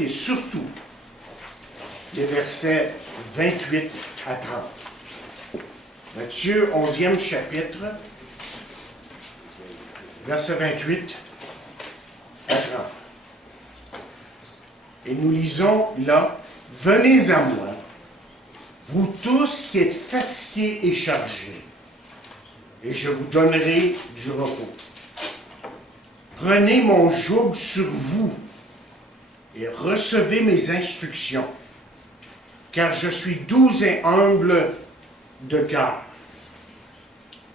et surtout les versets 28 à 30. Matthieu, 11e chapitre, verset 28 à 30. Et nous lisons là, « Venez à moi, vous tous qui êtes fatigués et chargés, et je vous donnerai du repos. Prenez mon joug sur vous et recevez mes instructions, car je suis doux et humble de cœur,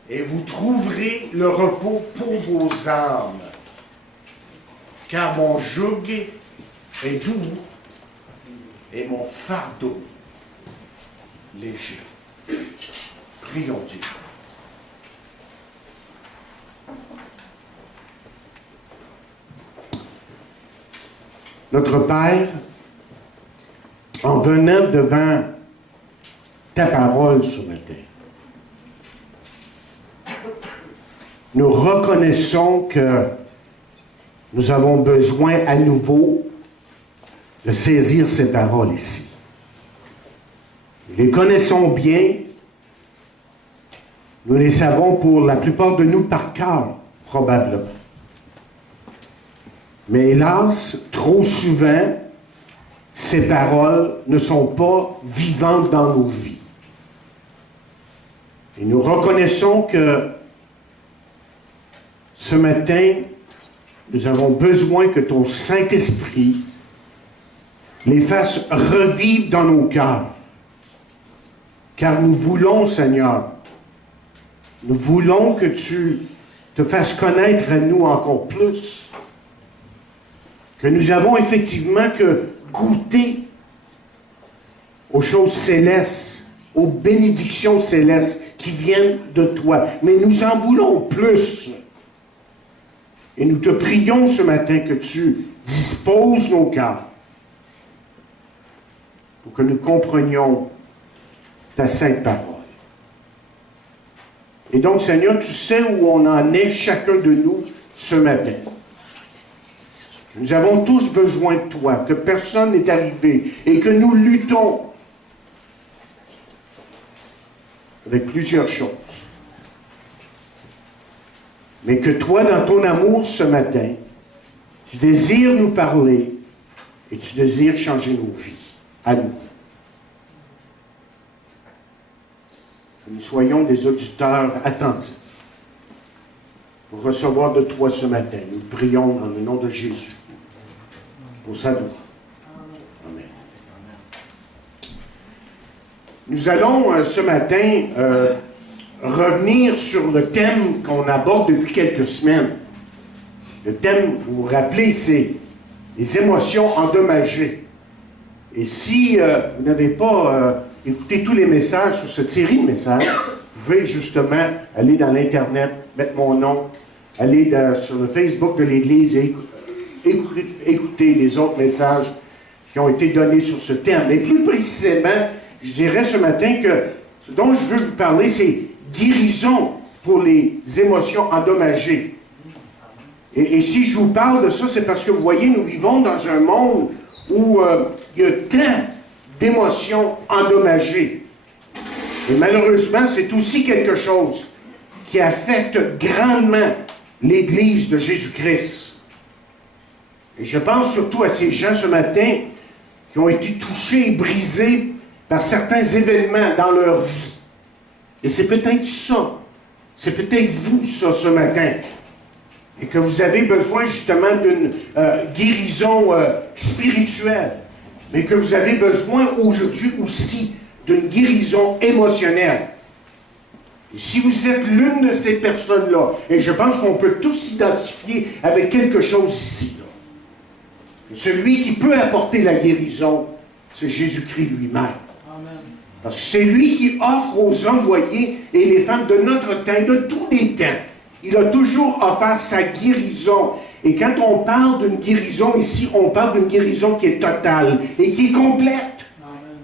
et vous trouverez le repos pour vos âmes, car mon joug est doux et mon fardeau léger. » Prions Dieu. Notre Père, en venant devant ta parole ce matin, nous reconnaissons que nous avons besoin à nouveau de saisir ces paroles ici. Nous les connaissons bien, nous les savons pour la plupart de nous par cœur, probablement. Mais hélas, trop souvent, ces paroles ne sont pas vivantes dans nos vies. Et nous reconnaissons que ce matin, nous avons besoin que ton Saint-Esprit les fasse revivre dans nos cœurs. Car nous voulons, Seigneur, nous voulons que tu te fasses connaître à nous encore plus. Que nous avons effectivement que goûter aux choses célestes, aux bénédictions célestes qui viennent de toi. Mais nous en voulons plus. Et nous te prions ce matin que tu disposes nos cœurs pour que nous comprenions ta sainte parole. Et donc, Seigneur, tu sais où on en est chacun de nous ce matin. Nous avons tous besoin de toi, que personne n'est arrivé et que nous luttons avec plusieurs choses. Mais que toi, dans ton amour ce matin, tu désires nous parler et tu désires changer nos vies à nous. Que nous soyons des auditeurs attentifs pour recevoir de toi ce matin. Nous prions dans le nom de Jésus. Pour sa gloire. Amen. Nous allons ce matin revenir sur le thème qu'on aborde depuis quelques semaines. Le thème, vous vous rappelez, c'est les émotions endommagées. Et si vous n'avez pas écouté tous les messages sur cette série de messages, vous pouvez justement aller dans l'Internet, mettre mon nom, aller sur le Facebook de l'Église et écouter les autres messages qui ont été donnés sur ce thème. Et plus précisément, je dirais ce matin que ce dont je veux vous parler, c'est guérison pour les émotions endommagées. Et si je vous parle de ça, c'est parce que vous voyez, nous vivons dans un monde où il y a tant d'émotions endommagées. Et malheureusement, c'est aussi quelque chose qui affecte grandement l'Église de Jésus-Christ. Et je pense surtout à ces gens ce matin qui ont été touchés et brisés par certains événements dans leur vie. Et c'est peut-être ça, c'est peut-être vous ça ce matin. Et que vous avez besoin justement d'une guérison spirituelle. Mais que vous avez besoin aujourd'hui aussi d'une guérison émotionnelle. Et si vous êtes l'une de ces personnes-là, et je pense qu'on peut tous s'identifier avec quelque chose ici, là. Celui qui peut apporter la guérison, c'est Jésus-Christ lui-même. Amen. Parce que c'est lui qui offre aux hommes, voyez, et les femmes de notre temps, de tous les temps. Il a toujours offert sa guérison. Et quand on parle d'une guérison ici, on parle d'une guérison qui est totale et qui est complète. Amen.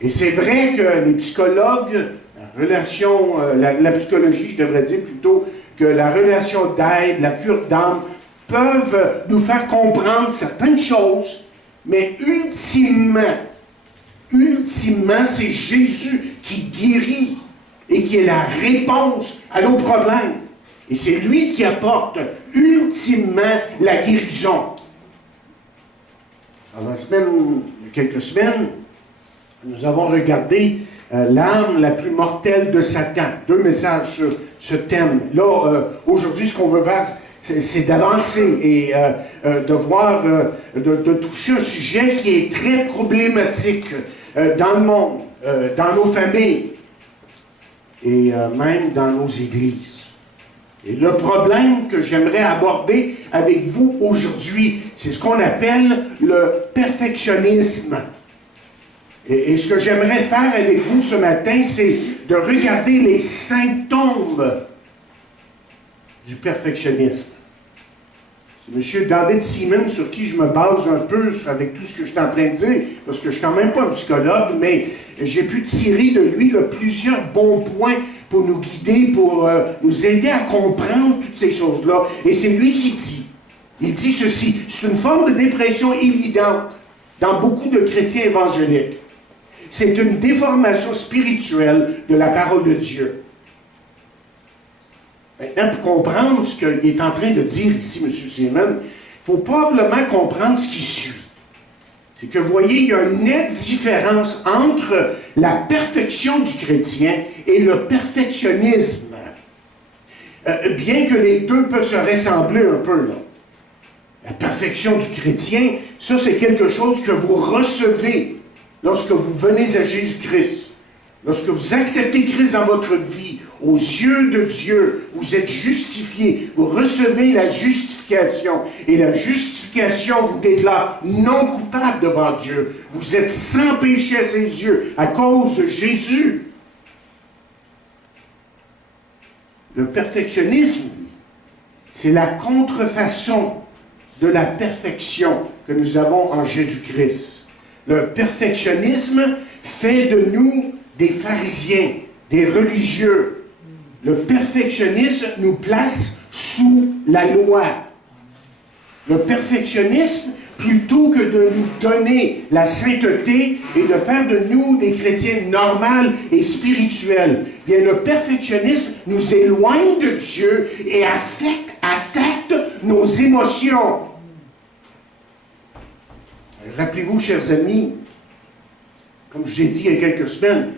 Et c'est vrai que les psychologues, la psychologie, je devrais dire plutôt, que la relation d'aide, la cure d'âme, peuvent nous faire comprendre certaines choses, Mais ultimement, c'est Jésus qui guérit et qui est la réponse à nos problèmes. Et c'est lui qui apporte ultimement la guérison. Alors, il y a quelques semaines, nous avons regardé l'arme la plus mortelle de Satan. 2 messages sur ce thème. Là, aujourd'hui, ce qu'on veut faire, c'est d'avancer et de voir, de toucher un sujet qui est très problématique dans le monde, dans nos familles et même dans nos églises. Et le problème que j'aimerais aborder avec vous aujourd'hui, c'est ce qu'on appelle le perfectionnisme. Et ce que j'aimerais faire avec vous ce matin, c'est de regarder les symptômes du perfectionnisme. C'est M. David Seaman sur qui je me base un peu avec tout ce que je suis en train de dire, parce que je ne suis quand même pas un psychologue, mais j'ai pu tirer de lui plusieurs bons points pour nous guider, pour nous aider à comprendre toutes ces choses-là. Et c'est lui qui dit. Il dit ceci: c'est une forme de dépression évidente dans beaucoup de chrétiens évangéliques. C'est une déformation spirituelle de la parole de Dieu. Maintenant, pour comprendre ce qu'il est en train de dire ici, M. Seaman, il faut probablement comprendre ce qui suit. C'est que, vous voyez, il y a une nette différence entre la perfection du chrétien et le perfectionnisme. Bien que les deux peuvent se ressembler un peu, là. La perfection du chrétien, ça, c'est quelque chose que vous recevez lorsque vous venez à Jésus-Christ. Lorsque vous acceptez Christ dans votre vie, aux yeux de Dieu, vous êtes justifiés. Vous recevez la justification. Et la justification vous déclare non coupable devant Dieu. Vous êtes sans péché à ses yeux à cause de Jésus. Le perfectionnisme, c'est la contrefaçon de la perfection que nous avons en Jésus-Christ. Le perfectionnisme fait de nous des pharisiens, des religieux. Le perfectionnisme nous place sous la loi. Le perfectionnisme, plutôt que de nous donner la sainteté et de faire de nous des chrétiens normaux et spirituels, bien le perfectionnisme nous éloigne de Dieu et attaque nos émotions. Rappelez-vous, chers amis, comme j'ai dit il y a quelques semaines,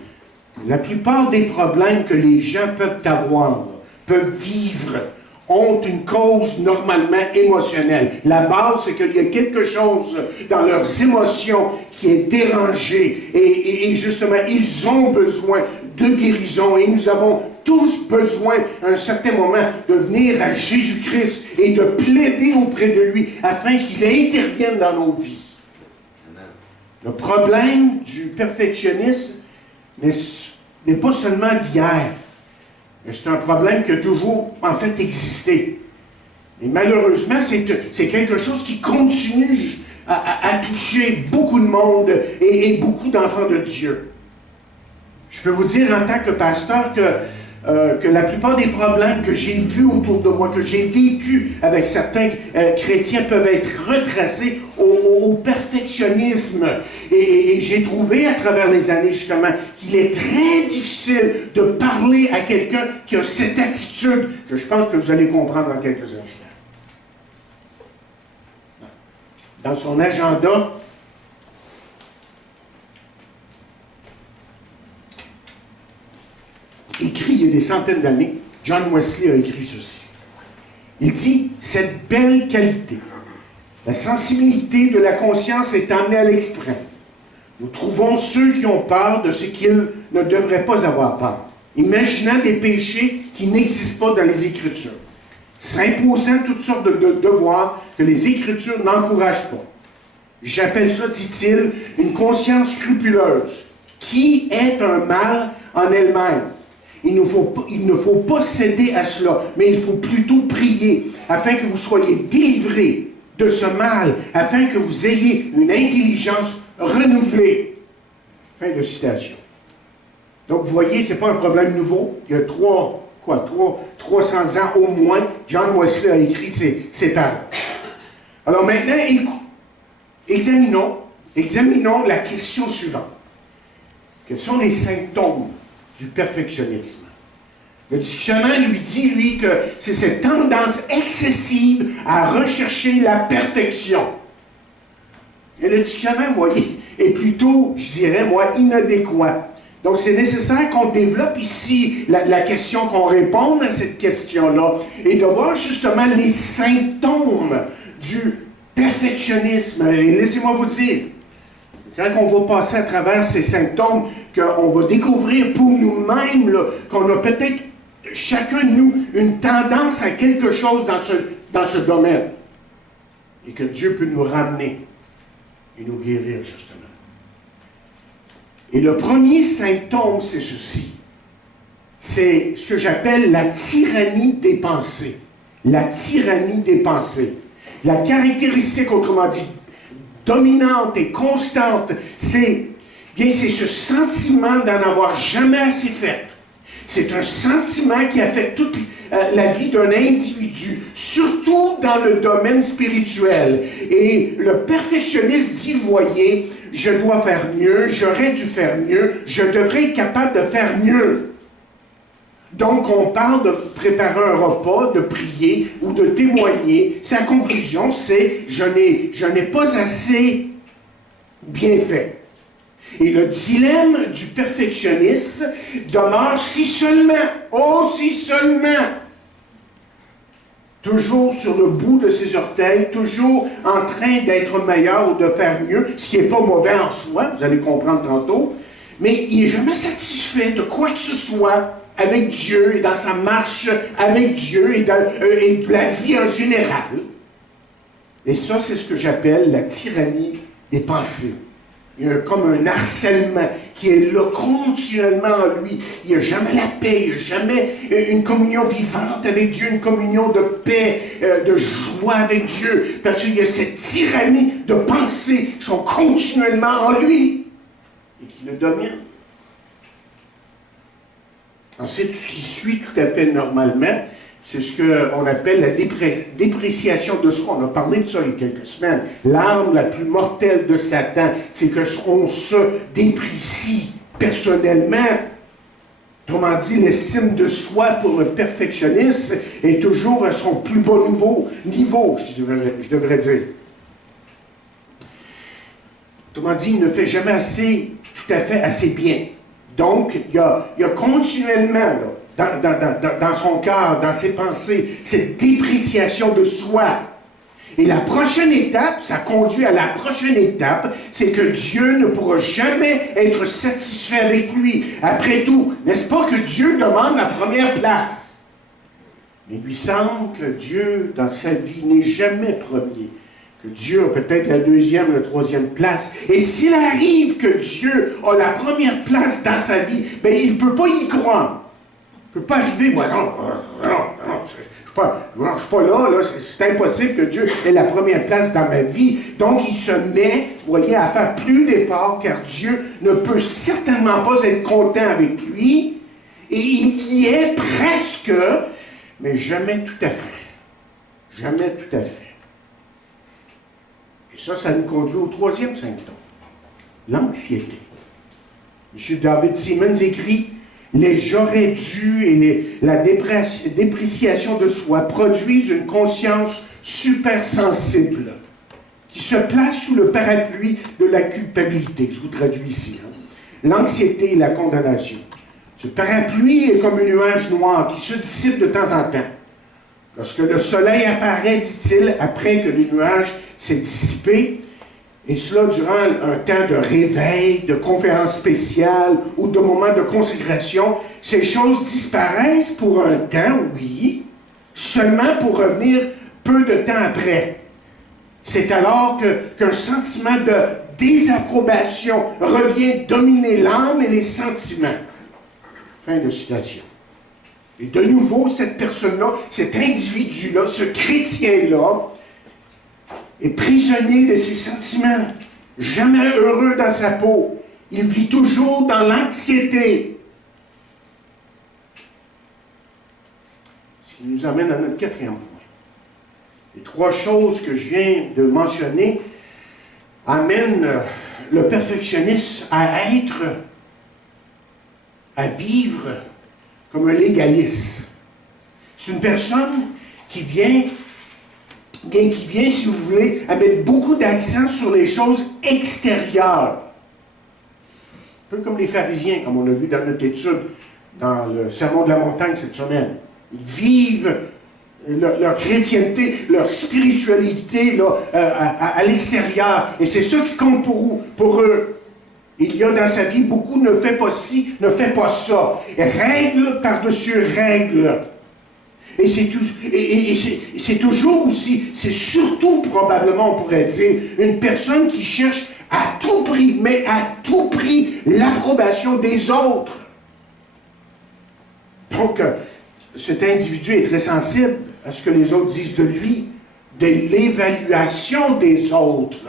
la plupart des problèmes que les gens peuvent avoir, peuvent vivre, ont une cause normalement émotionnelle. La base, c'est qu'il y a quelque chose dans leurs émotions qui est dérangé. Et justement, ils ont besoin de guérison. Et nous avons tous besoin, à un certain moment, de venir à Jésus-Christ et de plaider auprès de lui afin qu'il intervienne dans nos vies. Le problème du perfectionnisme n'est pas seulement d'hier, mais c'est un problème qui a toujours, en fait, existé. Et malheureusement, c'est quelque chose qui continue à toucher beaucoup de monde et beaucoup d'enfants de Dieu. Je peux vous dire en tant que pasteur que la plupart des problèmes que j'ai vus autour de moi, que j'ai vécu avec certains chrétiens, peuvent être retracés au perfectionnisme. Et j'ai trouvé à travers les années, justement, qu'il est très difficile de parler à quelqu'un qui a cette attitude que je pense que vous allez comprendre dans quelques instants. Dans son agenda, écrit il y a des centaines d'années, John Wesley a écrit ceci. Il dit: cette belle qualité, la sensibilité de la conscience est amenée à l'extrême. Nous trouvons ceux qui ont peur de ce qu'ils ne devraient pas avoir peur, imaginant des péchés qui n'existent pas dans les Écritures, s'imposant toutes sortes de devoirs que les Écritures n'encouragent pas. J'appelle ça, dit-il, une conscience scrupuleuse, qui est un mal en elle-même. Il ne faut pas céder à cela, mais il faut plutôt prier afin que vous soyez délivrés de ce mal, afin que vous ayez une intelligence renouvelée. Fin de citation. Donc, vous voyez, ce n'est pas un problème nouveau. Il y a 300 ans au moins, John Wesley a écrit ces paroles. Alors maintenant, examinons examinons la question suivante. Quels sont les symptômes du perfectionnisme? Le dictionnaire lui dit, lui, que c'est cette tendance excessive à rechercher la perfection. Et le dictionnaire, vous voyez, est plutôt, je dirais, moi, inadéquat. Donc, c'est nécessaire qu'on développe ici la question, qu'on réponde à cette question-là, et de voir justement les symptômes du perfectionnisme. Et laissez-moi vous dire, quand on va passer à travers ces symptômes, qu'on va découvrir pour nous-mêmes, là, qu'on a peut-être, chacun de nous, une tendance à quelque chose dans ce domaine, et que Dieu peut nous ramener et nous guérir, justement. Et le premier symptôme, c'est ceci. C'est ce que j'appelle la tyrannie des pensées. La tyrannie des pensées. La caractéristique, autrement dit, dominante et constante, c'est ce sentiment d'en avoir jamais assez fait. C'est un sentiment qui affecte toute la vie d'un individu, surtout dans le domaine spirituel. Et le perfectionniste dit, voyez, je dois faire mieux, j'aurais dû faire mieux, je devrais être capable de faire mieux. Donc, on parle de préparer un repas, de prier ou de témoigner. Sa conclusion, c'est « je n'ai pas assez bien fait ». Et le dilemme du perfectionniste demeure si seulement, oh si seulement, toujours sur le bout de ses orteils, toujours en train d'être meilleur ou de faire mieux, ce qui n'est pas mauvais en soi, vous allez comprendre tantôt, mais il n'est jamais satisfait de quoi que ce soit avec Dieu et dans sa marche avec Dieu et de la vie en général. Et ça, c'est ce que j'appelle la tyrannie des pensées. Il y a comme un harcèlement qui est là continuellement en lui. Il n'y a jamais la paix, il n'y a jamais une communion vivante avec Dieu, une communion de paix, de joie avec Dieu. Parce qu'il y a cette tyrannie de pensées qui sont continuellement en lui et qui le dominent. Ensuite, ce qui suit tout à fait normalement, c'est ce qu'on appelle la dépréciation de soi. On a parlé de ça il y a quelques semaines. L'arme la plus mortelle de Satan, c'est qu'on se déprécie personnellement. Autrement dit, l'estime de soi pour le perfectionniste est toujours à son plus bas niveau, je devrais dire. Autrement dit, il ne fait jamais tout à fait assez bien. Donc, il y a continuellement, là, dans son cœur, dans ses pensées, cette dépréciation de soi. Et la prochaine étape, ça conduit à la prochaine étape, c'est que Dieu ne pourra jamais être satisfait avec lui. Après tout, n'est-ce pas que Dieu demande la première place? Mais il lui semble que Dieu, dans sa vie, n'est jamais premier. Que Dieu a peut-être la deuxième, la troisième place. Et s'il arrive que Dieu a la première place dans sa vie, bien, il ne peut pas y croire. Il ne peut pas arriver, moi, non, je ne suis pas là, c'est impossible que Dieu ait la première place dans ma vie. Donc, il se met, vous voyez, à faire plus d'efforts, car Dieu ne peut certainement pas être content avec lui. Et il y est presque, mais jamais tout à fait. Jamais tout à fait. Et ça nous conduit au troisième symptôme, l'anxiété. M. David Simmons écrit « Les j'aurais dû et la dépréciation de soi produisent une conscience supersensible qui se place sous le parapluie de la culpabilité. » Je vous traduis ici. L'anxiété et la condamnation. Ce parapluie est comme un nuage noir qui se dissipe de temps en temps. Lorsque le soleil apparaît, dit-il, après que le nuage s'est dissipé, et cela durant un temps de réveil, de conférence spéciale ou de moment de consécration, ces choses disparaissent pour un temps, oui, seulement pour revenir peu de temps après. C'est alors qu'un sentiment de désapprobation revient dominer l'âme et les sentiments. Fin de citation. Et de nouveau, cette personne-là, cet individu-là, ce chrétien-là, est prisonnier de ses sentiments, jamais heureux dans sa peau. Il vit toujours dans l'anxiété. Ce qui nous amène à notre quatrième point. Les trois choses que je viens de mentionner amène le perfectionniste à vivre comme un légaliste. C'est une personne qui vient, si vous voulez, à mettre beaucoup d'accent sur les choses extérieures. Un peu comme les pharisiens, comme on a vu dans notre étude, dans le Sermon de la montagne cette semaine. Ils vivent leur chrétienté, leur spiritualité là, à l'extérieur. Et c'est ça qui compte pour eux. Il y a dans sa vie beaucoup ne fait pas ci, ne fait pas ça. Règle par-dessus règle. Et c'est toujours aussi, c'est surtout probablement, on pourrait dire, une personne qui cherche à tout prix, mais à tout prix, l'approbation des autres. Donc, cet individu est très sensible à ce que les autres disent de lui, de l'évaluation des autres.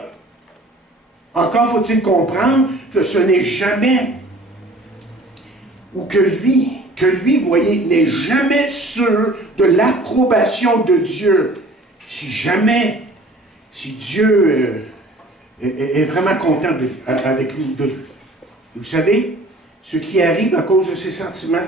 Encore faut-il comprendre que ce n'est jamais, ou que lui, vous voyez, n'est jamais sûr de l'approbation de Dieu. Si Dieu est vraiment content avec lui. Vous savez, ce qui arrive à cause de ses sentiments,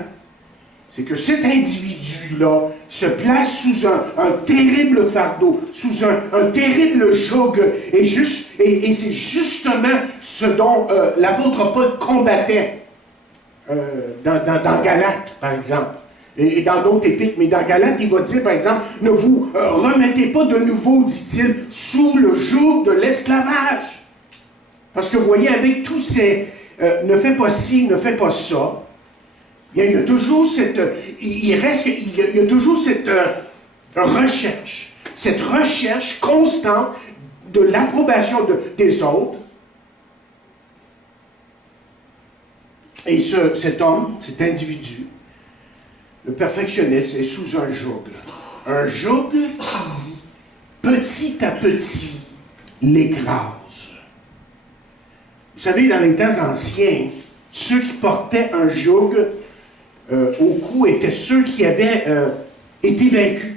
c'est que cet individu-là se place sous un terrible fardeau, sous un terrible joug, et c'est justement ce dont l'apôtre Paul combattait dans Galates, par exemple, et dans d'autres épîtres, mais dans Galates, il va dire, par exemple, ne vous remettez pas de nouveau, dit-il, sous le joug de l'esclavage. Parce que vous voyez, avec tous ces ne fais pas ci, ne fais pas ça, il y a toujours cette recherche constante de l'approbation des autres. Et cet homme, cet individu, le perfectionniste, est sous un joug. Un joug qui, petit à petit, l'écrase. Vous savez, dans les temps anciens, ceux qui portaient un joug au cou étaient ceux qui avaient été vaincus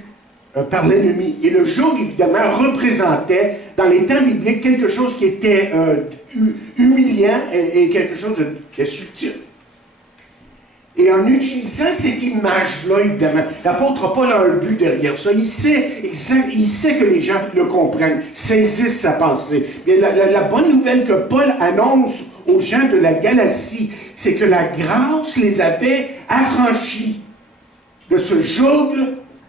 par l'ennemi. Et le joug, évidemment, représentait, dans les temps bibliques, quelque chose qui était humiliant et quelque chose de destructif. Et en utilisant cette image-là, évidemment, l'apôtre Paul a un but derrière ça. Il sait que les gens le comprennent, saisissent sa pensée. Mais la bonne nouvelle que Paul annonce aux gens de la Galatie, c'est que la grâce les avait affranchis de ce joug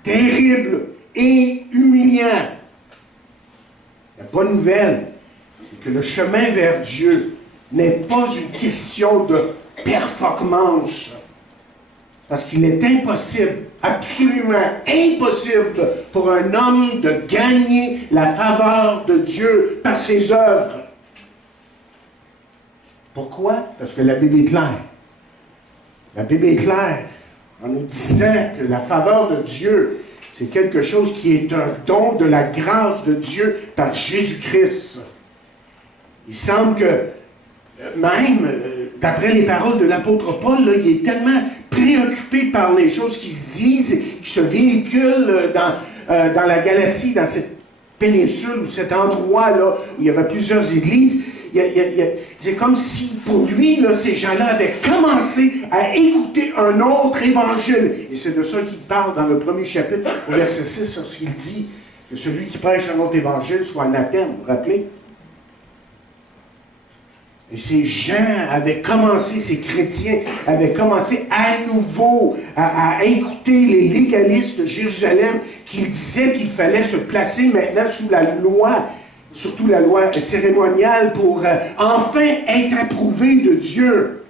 terrible et humiliant. La bonne nouvelle, c'est que le chemin vers Dieu n'est pas une question de performance. Parce qu'il est impossible, absolument impossible, pour un homme de gagner la faveur de Dieu par ses œuvres. Pourquoi? Parce que la Bible est claire. La Bible est claire en nous disant que la faveur de Dieu, c'est quelque chose qui est un don de la grâce de Dieu par Jésus-Christ. Il semble que même, d'après les paroles de l'apôtre Paul, là, il est tellement préoccupé par les choses qui se disent, qui se véhiculent dans la Galatie, dans cette péninsule, ou cet endroit-là, où il y avait plusieurs églises. C'est comme si, pour lui, là, ces gens-là avaient commencé à écouter un autre évangile. Et c'est de ça qu'il parle dans le premier chapitre, au verset 6, lorsqu'il dit que celui qui prêche un autre évangile soit anathème, vous vous rappelez? Et ces gens avaient commencé, ces chrétiens avaient commencé à nouveau à écouter les légalistes de Jérusalem qui disaient qu'il fallait se placer maintenant sous la loi, surtout la loi cérémoniale, pour enfin être approuvé de Dieu.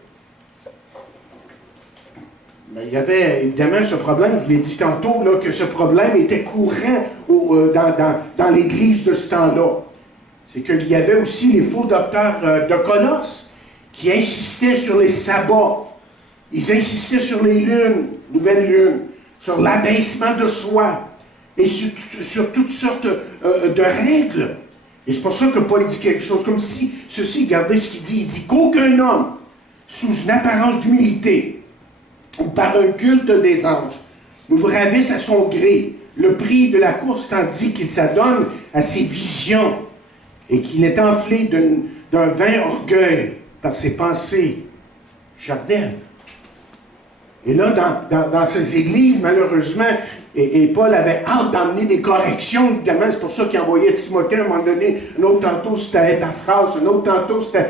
Mais il y avait évidemment ce problème, je l'ai dit tantôt, là, que ce problème était courant dans l'Église de ce temps-là. C'est qu'il y avait aussi les faux docteurs de Colosse qui insistaient sur les sabbats. Ils insistaient sur les lunes, nouvelles lunes, sur l'abaissement de soi et sur toutes sortes de règles. Et c'est pour ça que Paul dit quelque chose comme si, ceci, regardez ce qu'il dit, il dit qu'aucun homme, sous une apparence d'humilité ou par un culte des anges, ne vous ravisse à son gré le prix de la course tandis qu'il s'adonne à ses visions et qu'il est enflé d'un vain orgueil par ses pensées charnelles. Et là, dans ces églises, malheureusement, et Paul avait hâte d'emmener des corrections, évidemment, c'est pour ça qu'il envoyait Timothée à un moment donné, un autre tantôt c'était Épaphras, un autre tantôt c'était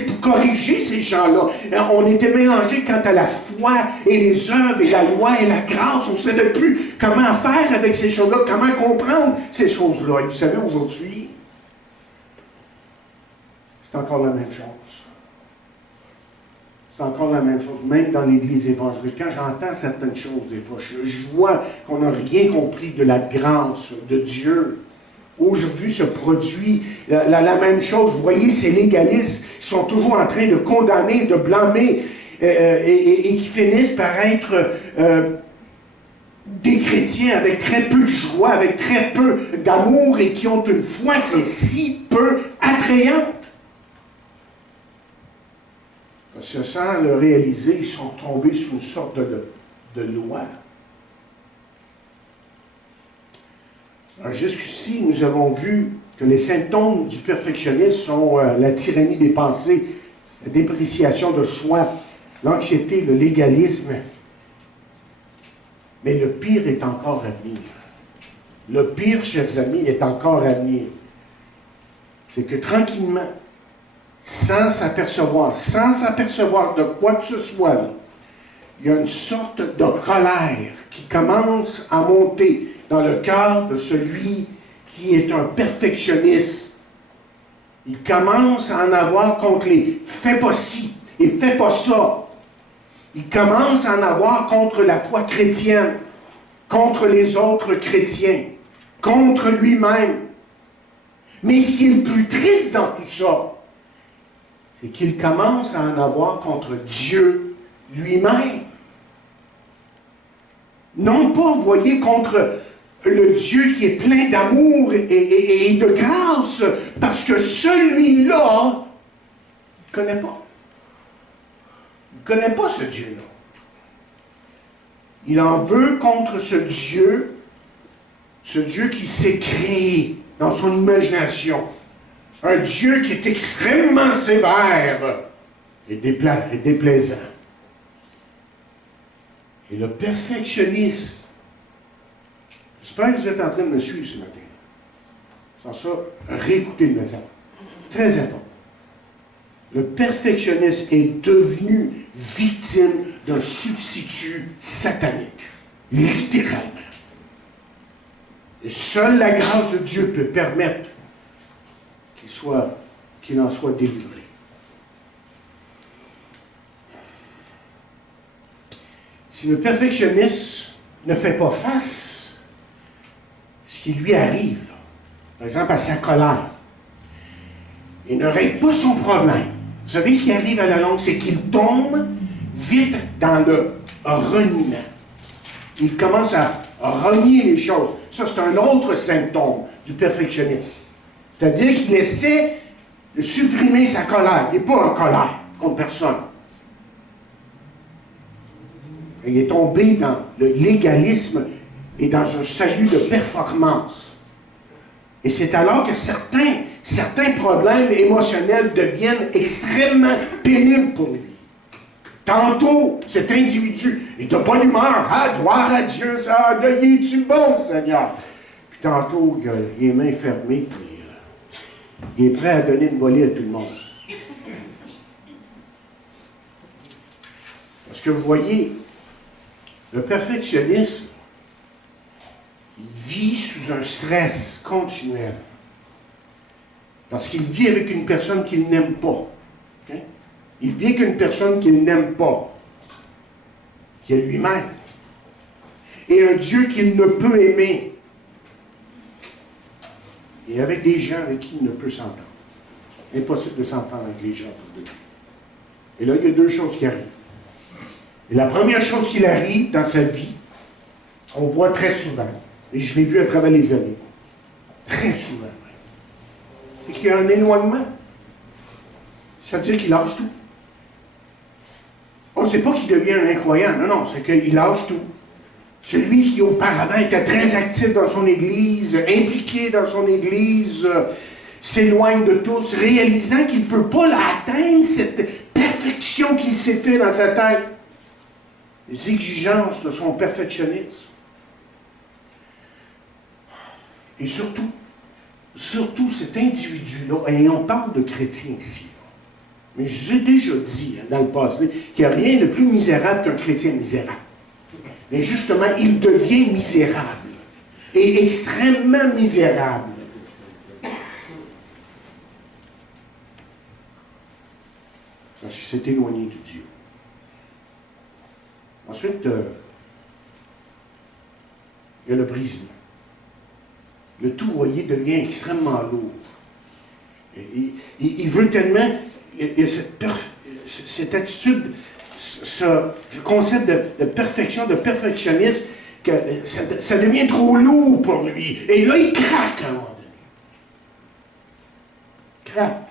pour corriger ces gens-là. On était mélangés quant à la foi et les œuvres et la loi et la grâce, on ne savait plus comment faire avec ces choses-là, comment comprendre ces choses-là. Et vous savez, aujourd'hui, c'est encore la même chose. C'est encore la même chose, même dans l'Église évangélique. Quand j'entends certaines choses, des fois, je vois qu'on n'a rien compris de la grâce de Dieu. Aujourd'hui se produit la même chose. Vous voyez, ces légalistes qui sont toujours en train de condamner, de blâmer, et qui finissent par être des chrétiens avec très peu de joie, avec très peu d'amour, et qui ont une foi qui est si peu attrayante. Parce que sans le réaliser, ils sont tombés sous une sorte de loi. Alors jusqu'ici, nous avons vu que les symptômes du perfectionnisme sont la tyrannie des pensées, la dépréciation de soi, l'anxiété, le légalisme. Mais le pire est encore à venir. Le pire, chers amis, est encore à venir. C'est que tranquillement, sans s'apercevoir de quoi que ce soit, là, il y a une sorte de colère qui commence à monter dans le cœur de celui qui est un perfectionniste. Il commence à en avoir contre les « fais pas ci et fais pas ça ». Il commence à en avoir contre la foi chrétienne, contre les autres chrétiens, contre lui-même. Mais ce qui est le plus triste dans tout ça, c'est qu'il commence à en avoir contre Dieu lui-même. Non pas, vous voyez, contre le Dieu qui est plein d'amour et de grâce, parce que celui-là, il ne connaît pas. Il ne connaît pas ce Dieu-là. Il en veut contre ce Dieu qui s'est créé dans son imagination. Un Dieu qui est extrêmement sévère et déplaisant. Et le perfectionniste, j'espère que vous êtes en train de me suivre ce matin. Sans ça, réécoutez le message. Très important. Le perfectionniste est devenu victime d'un substitut satanique. Littéralement. Et seule la grâce de Dieu peut permettre qu'il en soit délivré. Si le perfectionniste ne fait pas face à ce qui lui arrive, là, par exemple à sa colère, il ne règle pas son problème. Vous savez ce qui arrive à la longue, c'est qu'il tombe vite dans le reniement. Il commence à renier les choses. Ça, c'est un autre symptôme du perfectionnisme. C'est-à-dire qu'il essaie de supprimer sa colère. Il n'est pas en colère contre personne. Il est tombé dans le légalisme et dans un salut de performance. Et c'est alors que certains problèmes émotionnels deviennent extrêmement pénibles pour lui. Tantôt, cet individu est de bonne humeur. Ah, gloire à Dieu, ça, es-tu bon, Seigneur? Puis tantôt, il a les mains fermées, puis il est prêt à donner une volée à tout le monde. Parce que vous voyez, le perfectionnisme, il vit sous un stress continuel. Parce qu'il vit avec une personne qu'il n'aime pas. Okay? Il vit avec une personne qu'il n'aime pas, qui est lui-même. Et un Dieu qu'il ne peut aimer. Et avec des gens avec qui il ne peut s'entendre. Impossible de s'entendre avec les gens autour de lui. Et là, il y a deux choses qui arrivent. Et la première chose qui arrive dans sa vie, on voit très souvent, et je l'ai vu à travers les années, très souvent, c'est qu'il y a un éloignement. C'est-à-dire qu'il lâche tout. Oh, c'est pas qu'il devient un incroyant, non, c'est qu'il lâche tout. Celui qui auparavant était très actif dans son Église, impliqué dans son Église, s'éloigne de tous, réalisant qu'il ne peut pas l'atteindre, cette perfection qu'il s'est fait dans sa tête. Les exigences de son perfectionnisme. Et surtout cet individu-là, et on parle de chrétien ici, mais j'ai déjà dit dans le passé qu'il n'y a rien de plus misérable qu'un chrétien misérable. Mais justement, il devient misérable, et extrêmement misérable. Parce qu'il s'est éloigné de Dieu. Ensuite, il y a le brisement. Le tout, vous voyez, devient extrêmement lourd. Il veut tellement, il y a cette attitude, ce concept de perfection, de perfectionnisme, que ça devient trop lourd pour lui. Et là, il craque à un moment donné. Craque.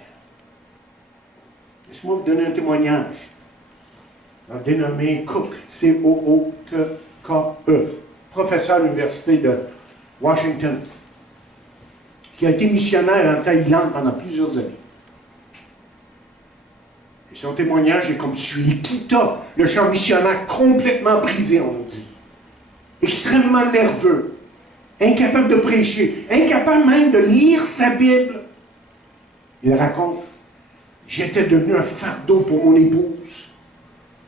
Laisse-moi vous donner un témoignage. Un dénommé Cook, C-O-O-K-E, professeur à l'Université de Washington, qui a été missionnaire en Thaïlande pendant plusieurs années. Et son témoignage est comme suit. Il quitta le champ missionnaire complètement brisé, on nous dit. Extrêmement nerveux, incapable de prêcher, incapable même de lire sa Bible. Il raconte, j'étais devenu un fardeau pour mon épouse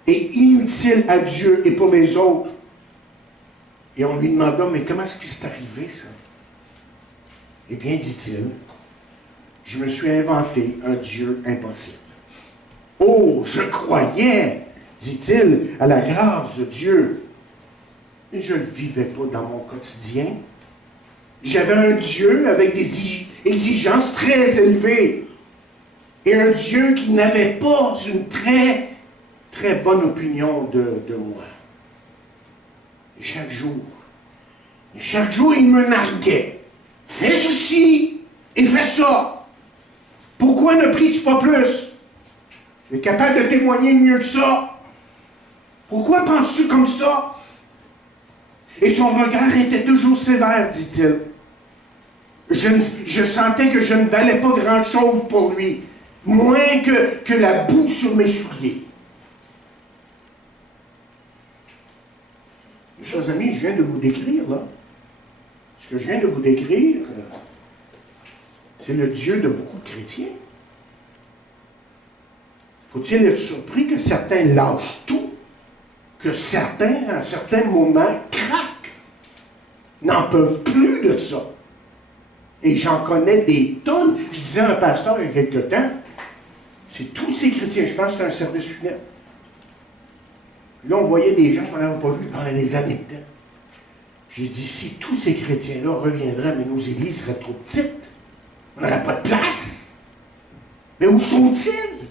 et inutile à Dieu et pour les autres. Et on lui demanda, mais comment est-ce qu'il s'est arrivé, ça? Eh bien, dit-il, je me suis inventé un Dieu impossible. Oh, je croyais, dit-il, à la grâce de Dieu. Mais je ne le vivais pas dans mon quotidien. J'avais un Dieu avec des exigences très élevées. Et un Dieu qui n'avait pas une très, très bonne opinion de moi. Et chaque jour, il me narguait. Fais ceci et fais ça. Pourquoi ne pries-tu pas plus? Tu es capable de témoigner mieux que ça. Pourquoi penses-tu comme ça? Et son regard était toujours sévère, dit-il. Je sentais que je ne valais pas grand-chose pour lui, moins que la boue sur mes souliers. Mes chers amis, je viens de vous décrire, là. Ce que je viens de vous décrire, c'est le Dieu de beaucoup de chrétiens. Faut-il être surpris que certains lâchent tout, que certains, à un certain moment, craquent, n'en peuvent plus de ça. Et j'en connais des tonnes. Je disais à un pasteur il y a quelque temps, c'est tous ces chrétiens, je pense que c'est un service funèbre. Là, on voyait des gens qu'on n'avait pas vus pendant des années de temps. J'ai dit, si tous ces chrétiens-là reviendraient, mais nos églises seraient trop petites, on n'aurait pas de place. Mais où sont-ils?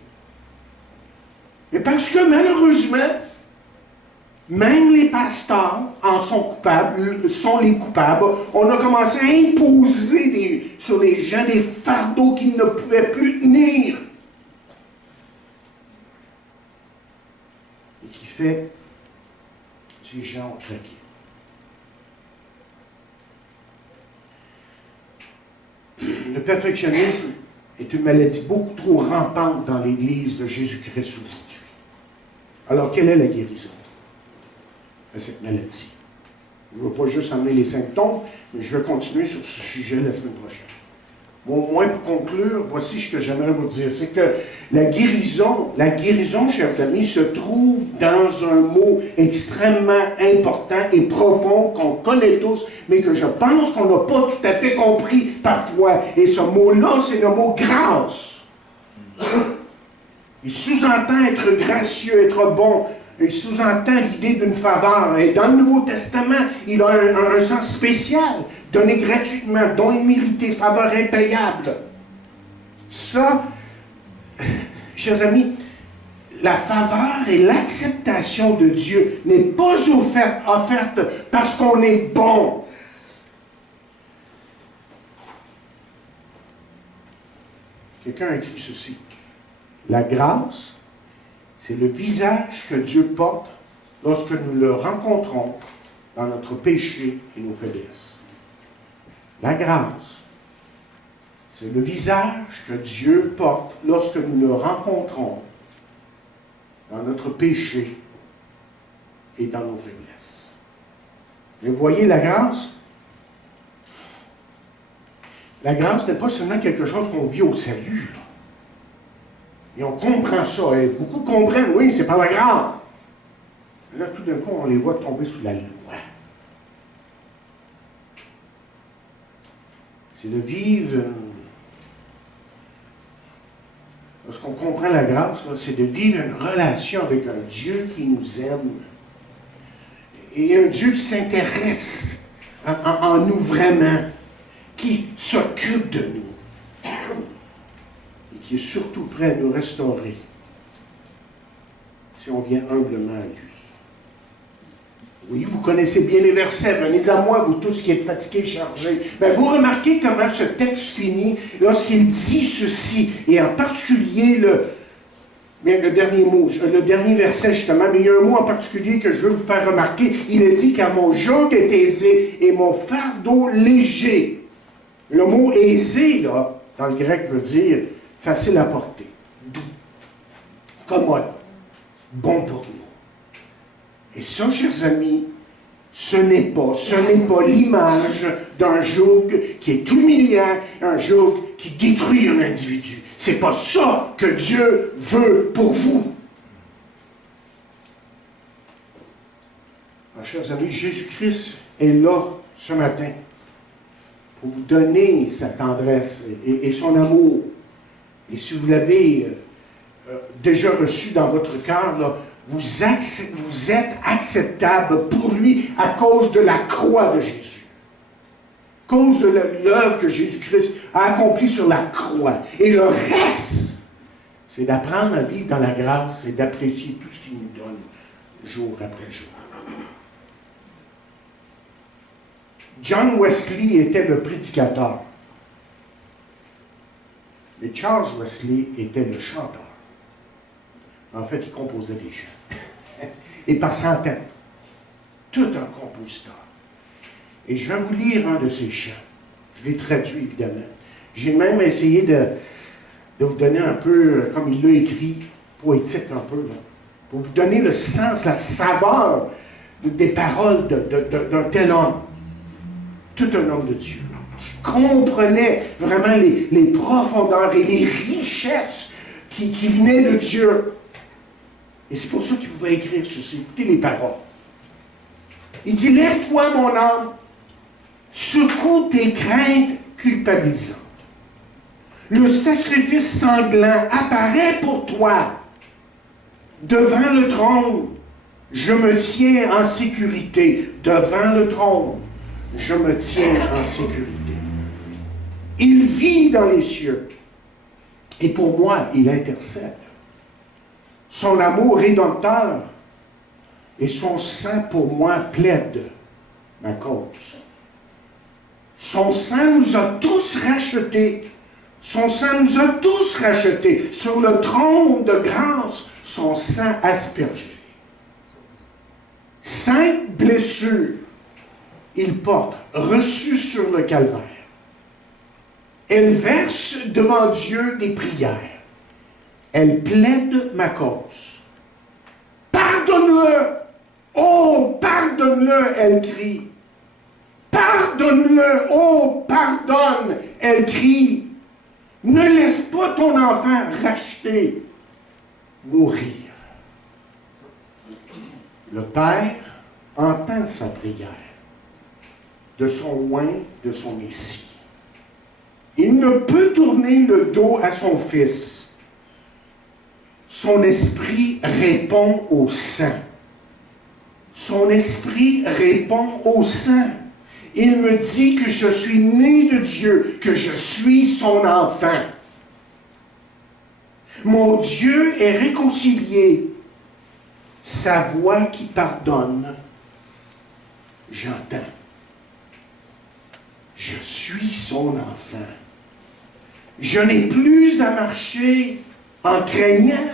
Et parce que malheureusement, même les pasteurs en sont coupables, sont les coupables. On a commencé à imposer sur les gens des fardeaux qu'ils ne pouvaient plus tenir. Et qui fait, ces gens ont craqué. Le perfectionnisme est une maladie beaucoup trop rampante dans l'Église de Jésus-Christ aujourd'hui. Alors, quelle est la guérison de cette maladie? Je ne veux pas juste emmener les symptômes, mais je vais continuer sur ce sujet la semaine prochaine. Bon, au moins, pour conclure, voici ce que j'aimerais vous dire. C'est que la guérison, chers amis, se trouve dans un mot extrêmement important et profond qu'on connaît tous, mais que je pense qu'on n'a pas tout à fait compris parfois. Et ce mot-là, c'est le mot grâce. Il sous-entend être gracieux, être bon. Il sous-entend l'idée d'une faveur. Et dans le Nouveau Testament, il a un sens spécial. Donné gratuitement, don immérité, faveur impayable. Ça, chers amis, la faveur et l'acceptation de Dieu n'est pas offerte parce qu'on est bon. Quelqu'un a écrit ceci. La grâce, c'est le visage que Dieu porte lorsque nous le rencontrons dans notre péché et nos faiblesses. La grâce, C'est le visage que Dieu porte lorsque nous le rencontrons dans notre péché et dans nos faiblesses. Vous voyez la grâce? La grâce n'est pas seulement quelque chose qu'on vit au salut. Et on comprend ça. Et beaucoup comprennent, oui, c'est par la grâce. Et là, tout d'un coup, on les voit tomber sous la loi. C'est de vivre... Lorsqu'on comprend la grâce, c'est de vivre une relation avec un Dieu qui nous aime. Et un Dieu qui s'intéresse en nous vraiment, qui s'occupe de nous. Et qui est surtout prêt à nous restaurer si on vient humblement à lui. Oui, vous connaissez bien les versets. Venez à moi, vous tous qui êtes fatigués et chargés. Mais vous remarquez comment ce texte finit lorsqu'il dit ceci, et en particulier le dernier mot, le dernier verset justement, mais il y a un mot en particulier que je veux vous faire remarquer. Il est dit, car mon joug est aisé et mon fardeau léger. Le mot aisé, là, dans le grec, veut dire facile à porter, doux, commode, bon pour nous. Et ça, chers amis, ce n'est pas l'image d'un joug qui est humiliant, un joug qui détruit un individu. C'est pas ça que Dieu veut pour vous. Alors, chers amis, Jésus-Christ est là ce matin pour vous donner sa tendresse et son amour. Et si vous l'avez déjà reçu dans votre cœur, là, vous êtes acceptable pour lui à cause de la croix de Jésus. À cause de l'œuvre que Jésus-Christ a accomplie sur la croix. Et le reste, c'est d'apprendre à vivre dans la grâce et d'apprécier tout ce qu'il nous donne jour après jour. John Wesley était le prédicateur. Mais Charles Wesley était le chanteur. En fait, il composait des chants. Et par centaines. Tout un compositeur. Et je vais vous lire un de ces chants. Je l'ai traduit, évidemment. J'ai même essayé de vous donner un peu, comme il l'a écrit, poétique un peu, là, pour vous donner le sens, la saveur des paroles d'un tel homme. Tout un homme de Dieu, là, qui comprenait vraiment les profondeurs et les richesses qui venaient de Dieu. Et c'est pour ça qu'il pouvait écrire ceci. Écoutez les paroles. Il dit, « Lève-toi, mon âme, secoue tes craintes culpabilisantes. Le sacrifice sanglant apparaît pour toi. Devant le trône, je me tiens en sécurité. Devant le trône, je me tiens en sécurité. Il vit dans les cieux. Et pour moi, il intercède. Son amour rédempteur et son sang pour moi plaide ma cause. Son sang nous a tous rachetés. Son sang nous a tous rachetés. Sur le trône de grâce, son sang aspergé. Sainte blessure, il porte, reçue sur le calvaire. Elle verse devant Dieu des prières. Elle plaide ma cause. Pardonne-le! Oh, pardonne-le! Elle crie. Pardonne-le! Oh, pardonne! Elle crie. Ne laisse pas ton enfant racheté mourir. Le Père entend sa prière de son oint, de son Messie. Il ne peut tourner le dos à son Fils. Son esprit répond au sang. Son esprit répond au sang. Il me dit que je suis né de Dieu, que je suis son enfant. Mon Dieu est réconcilié. Sa voix qui pardonne, j'entends. Je suis son enfant. Je n'ai plus à marcher en craignant.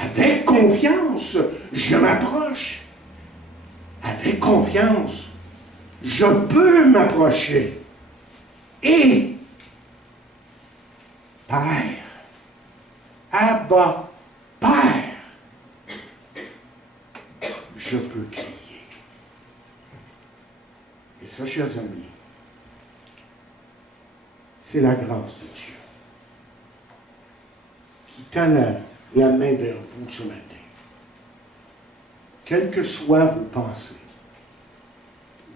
Avec confiance, je m'approche. Avec confiance, je peux m'approcher. Et Père. Abba, Père. Je peux crier. Et ça, chers amis, c'est la grâce de Dieu qui tend la main vers vous ce matin. Quelles que soient vos pensées,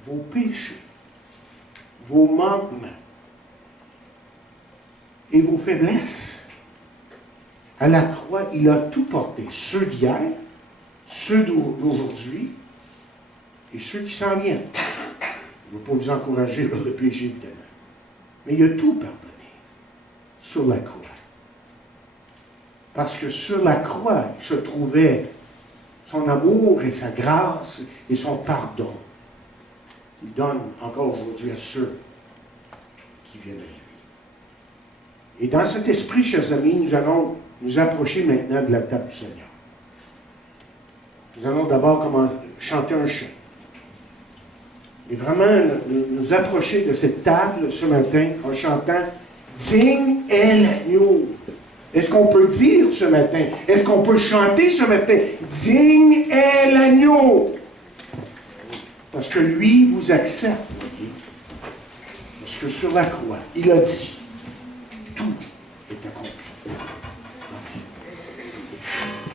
vos péchés, vos manquements et vos faiblesses, à la croix, il a tout porté. Ceux d'hier, ceux d'aujourd'hui et ceux qui s'en viennent. Je ne veux pas vous encourager vers le péché, évidemment. Mais il a tout pardonné sur la croix. Parce que sur la croix, il se trouvait son amour et sa grâce et son pardon. Il donne encore aujourd'hui à ceux qui viennent à lui. Et dans cet esprit, chers amis, nous allons nous approcher maintenant de la table du Seigneur. Nous allons d'abord chanter un chant. Et vraiment nous approcher de cette table ce matin en chantant « Digne est l'agneau ». Est-ce qu'on peut dire ce matin? Est-ce qu'on peut chanter ce matin? « Digne est l'agneau ». Parce que lui vous accepte, voyez. Parce que sur la croix, il a dit tout.